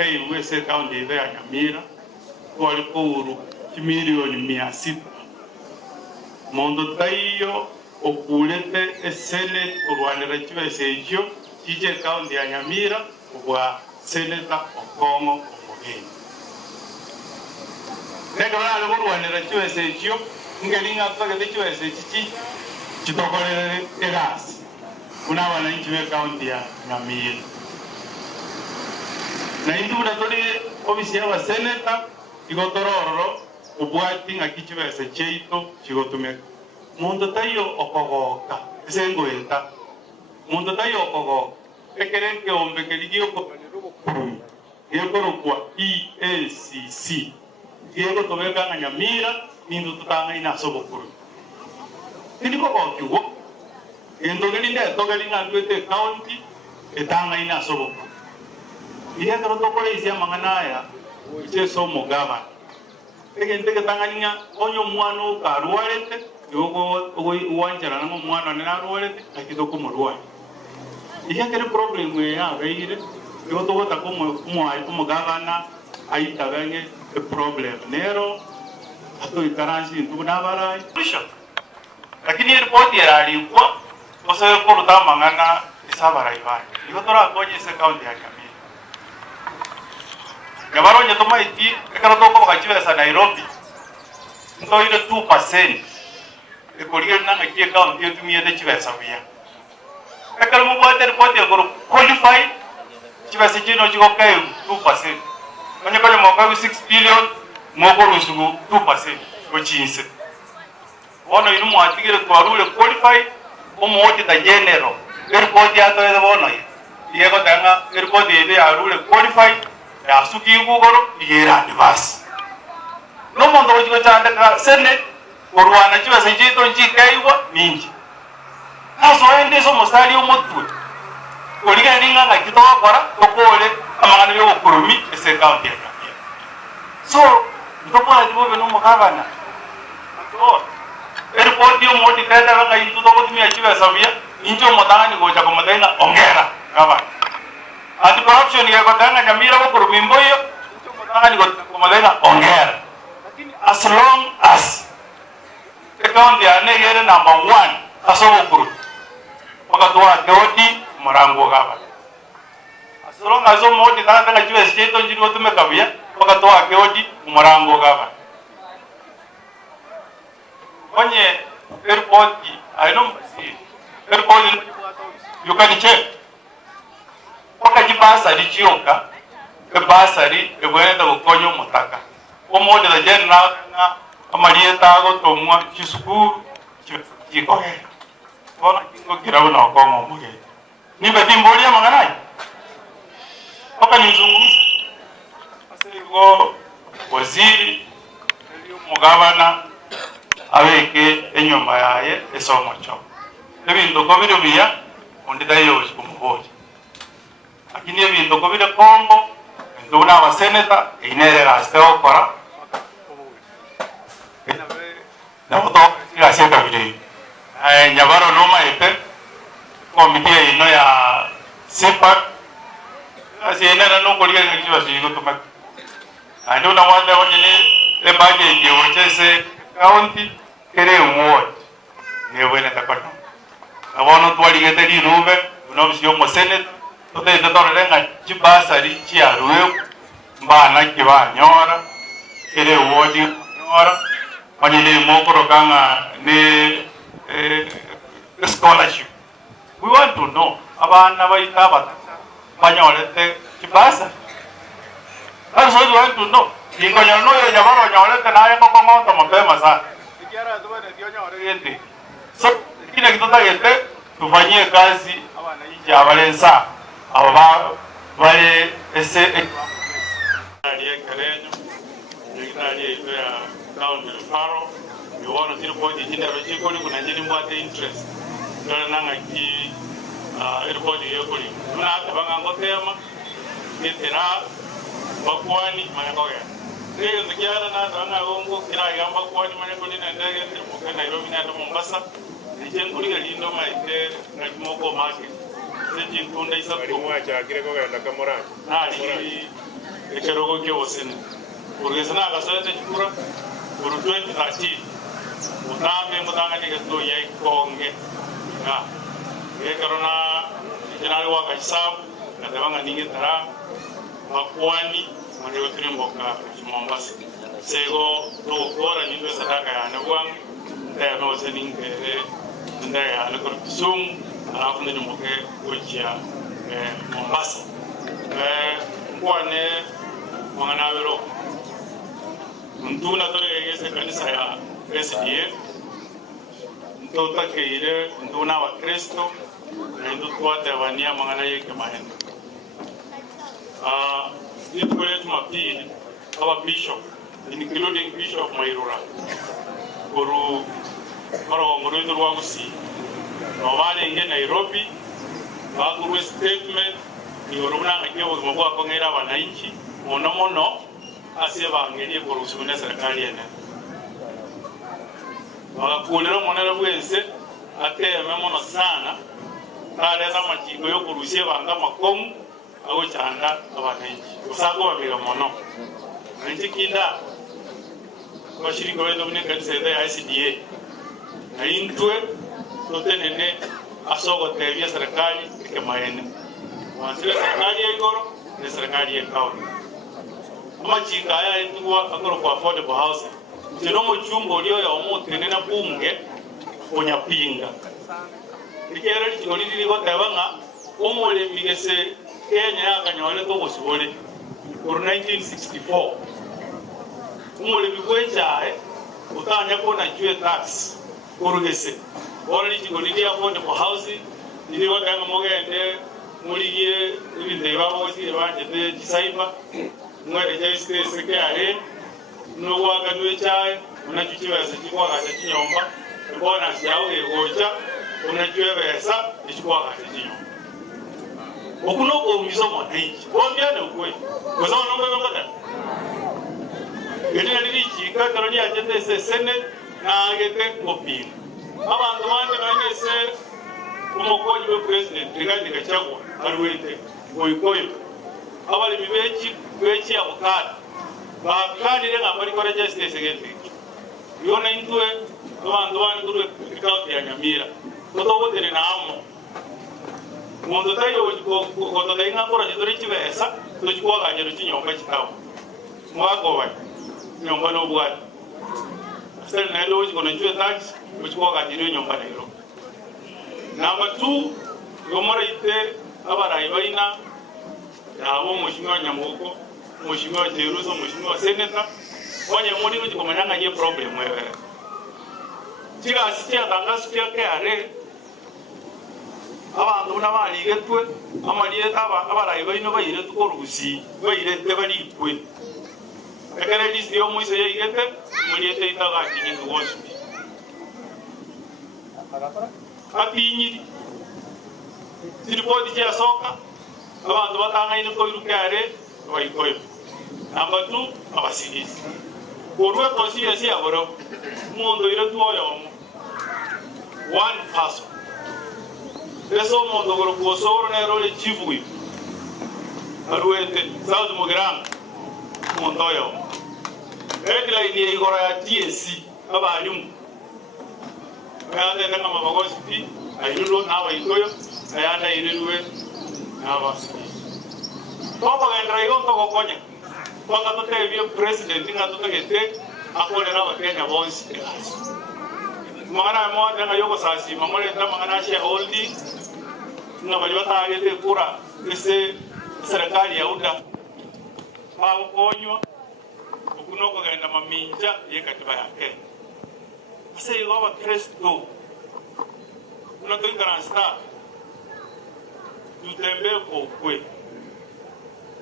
KUSA kaunti ya Nyamira walipuru milioni 600 mondo tayo okulete Senate urwanira kibese ekyo kije kaunti ya Nyamira ubwa Senator Okongo Omogeni nega bale urwanira kibese ekyo ngelinga twagete kibese ekiki kitokolere egas kuna wananchi wa kaunti ya Nyamira na indu tuli ofisi ya Senator igotororo ubwati ngakikibese cheito kigotumeka mundo tayo okogoka esengoeta mundo tayo okogoka ekereke ombe keligio ko yekorokwa EACC yego tobeka nga Nyamira nindu tutanga ina sobokuru ndiko kokiwo endo gelinde togelinga twete county etanga ina sobokuru ile karo tokole isia manganaya icheso mogaba egente ketanganya onyo mwano karwalete yogo uwanjara na mwana na arwalete akidoko murwa ihe kere problem ya gaire yo to wata como ai como gavana ai tabanye the problem nero ato ikaransi nduna barai kisha lakini report ya alikuwa kwa sababu kwa tama ngana isabara ibani yo tora konye se county ya Nyamira Gabaro nyatoma iti ekara toko bakachiwe sa Nairobi ndo ile 2% ekoliye nanga kie county yetumie de chibesa bia ekara mo bwate report ya goro qualify chibesa chino chiko kai 2% manye kale mo kai 6 billion mo goro sugu 2% ochinse ono inu mo atigire twarule qualify o mo oti da general report ya to ede bono yego tanga report ede ya rule qualify ya suki gugoro yera advance no mondo ojigo chanda ka Senate urwana chiwa sejito njikaiwa mingi aso ende so mosali omotu oliga ninga ngakitoka kora tokole amangana yo kurumi ese county ya Nyamira so ndoko adibo beno mukabana to report yo modi kada nga into to kutumia chiwa sabia injo modani goja ko modena ongera kabana anti corruption ya kotanga Nyamira ko kurumimboyo injo modani ko modena ongera lakini as long as the county anegere number 1 asobo kuru wakatwa teoti murango gaba as long as modi tanga chiwa state njiri wotume kabia wakatwa teoti murango gaba onye airport I know airport you can check wakaji basari chioka ke basari ebwenda ukonyo mutaka omode la jenna na amalieta go tomwa chisukuru chiko bona kingo kirawo na okongo muge ni betimbolia manganai wakani zungu asego waziri mugabana aweke enyumba yaye esomo cho ebintu kobiro bia ondita yo kumuhoja lakini ebintu kobiro kombo nduna wa senator inere rasteo kora na foto ila seka video nyabaro noma ete komite ino ya sipa asiena na no kolia ngiwa sigo tuma ando na wanda wonyene le budget yo chese county kere ward ne wena takono abono twali geteri rube uno bisyo mo senate tote totore nga chibasari chiarwe mbana kibanyora kere ward nyora wanyele mokoro kanga ne scholarship we want to know abana baitaba banyolete chibasa that's what we want to know ingonya no yo nyabaro nyolete naye kokongo mapema sana ikiara tuwe ndio nyore yende so kile kitota yete tufanyie kazi abana inje abalensa aba bale ese aliye kalenyo aliye ya down the faro you want to report the general chiko ni kuna jini mwate interest ndio nanga ki report hiyo kuli tuna banga ngotema kitera bakwani manyakoya ndio ngiara na danga ongo kira yamba kwani manyakoni na ndege ndio Nairobi na Mombasa nijenguli lindo maite na kimoko market nje tunda isabu mwacha kile kwa enda kamora ali ekerogo ke osene urgesana kasete chukura uru 2013 utambe mutanga ni gato yai konge na ekerona general waka hisabu nadabanga ninge tara makwani mwanyo tulimboka Mombasa sego to kora ni pesa taka ya nabwang nda no sening nda ya ko sum alafu ni mboke kuchia Mombasa kwane mwana wero mtuna tole yese kanisa ya SDA mtota keire mtuna wa Kristo na ndio kwata wania mwana yake mahendo itu kwetu mapili our bishop including Bishop Mairura guru maro ngoro rwagusi wale nge Nairobi baguru statement ni oruna ngeke mugwa ko ngera wananchi mono aseba ngeni guru sune serikali ene wakakulero monero bwense ateme mono sana kaleza majigo yo kurusie banga makomu au chanda abananchi usago babiga mono Nanjikinda washirika wetu mne kanisa ya SDA na intwe totenene asogo tebia serikali kemaene wanzile serikali ya igoro na serikali ya kaunti ama chika ya ntuwa akoro kwa affordable housing tinomo chumbo lio ya omote nena bunge onyapinga ikera chikoli liko tabanga omole migese Kenya akanyole to bosibole for 1964 umole bikwechae utanya kona jwe tax kurugese only chikoli ya affordable housing ili wakanga mogende muligie ibinde babo si banje de disaiba mwere jaiste sekare no wakadwe chae unachichiwa sikwa kata chinyomba mbona siawe gocha unachiweza ichukua kata chinyomba okuno omizomo naichi ombyane ukwe kuzana nombe ngota yedina lilichi kakaro lya jende sene na agete ngopinga abantu bande banese umukoji we president rigandi gachagwa alwete boyikoyo abali bibechi abukada bakadire ngambari kora justice segete yona intwe abantu bande kuri county ya Nyamira totobotere naamo mondo tayo ko to dai ngakora jidori chibesa to chikwa kanyero chinyomba chitawo mwako wa nyomba no bwa sel na lo ko na chwe tax ko chikwa kanyero nyomba na iro number 2 gomora ite abara ibaina abo mushimwa nyamoko mushimwa jeruzo mushimwa senator wanye muri ko komanyanga ye problem wewe chira asitia tangazo yake are abantu nabali getwe amaliye abarayi bayino bayire tukorusi bayire tebali kwe ekere list yo muise yigete muliyete itaga kinyi tuwosho apinyi tiripoti ya soka abantu batanga ino ko irukare bayikoyo number 2 abasigisi korwe konsiyensi yaboro mundo ire tuoyo one person eso mondo goro kusoro na role chivui aruete South Mugiram mondo yo ekla ini igoro ya TSC abalimu kande na kama bagosi ayulo na bayikoyo ayanda irewe na basi toba ngendra yo to kokonya kwanga to tebie president nga to tegete akole na bakenya bonsi mangana mo na yoko sasi mamole na mangana shareholding na bali batagete kura ese serikali ya uda bakonyo okunoko genda maminja yekatiba yake ase yoba Kristo una to ingrasta tutembe kokwe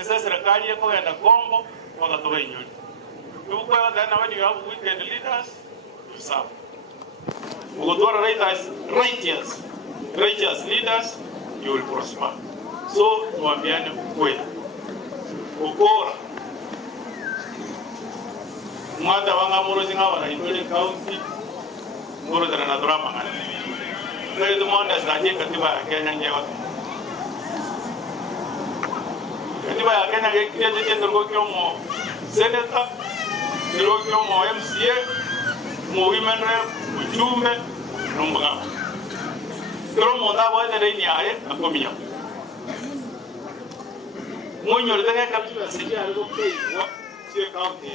ese serikali yako genda kombo wakatoba inyoni yuko ya dana wani ya weekend leaders to serve ugotora righteous leaders, you will prosper. So tuambiane ukweli. Ukora mwata wanga muro zinga wana itole county muro dara na drama ngani. Kaya tumonda zanje katiba ya Kenya ngewa. katiba ya Kenya gekirete ndogo kyomo senator ndogo kyomo MCA mo women rep ujumbe numba kero monda bote reni aye akomia monyo le katiba sedia algo kwa tie county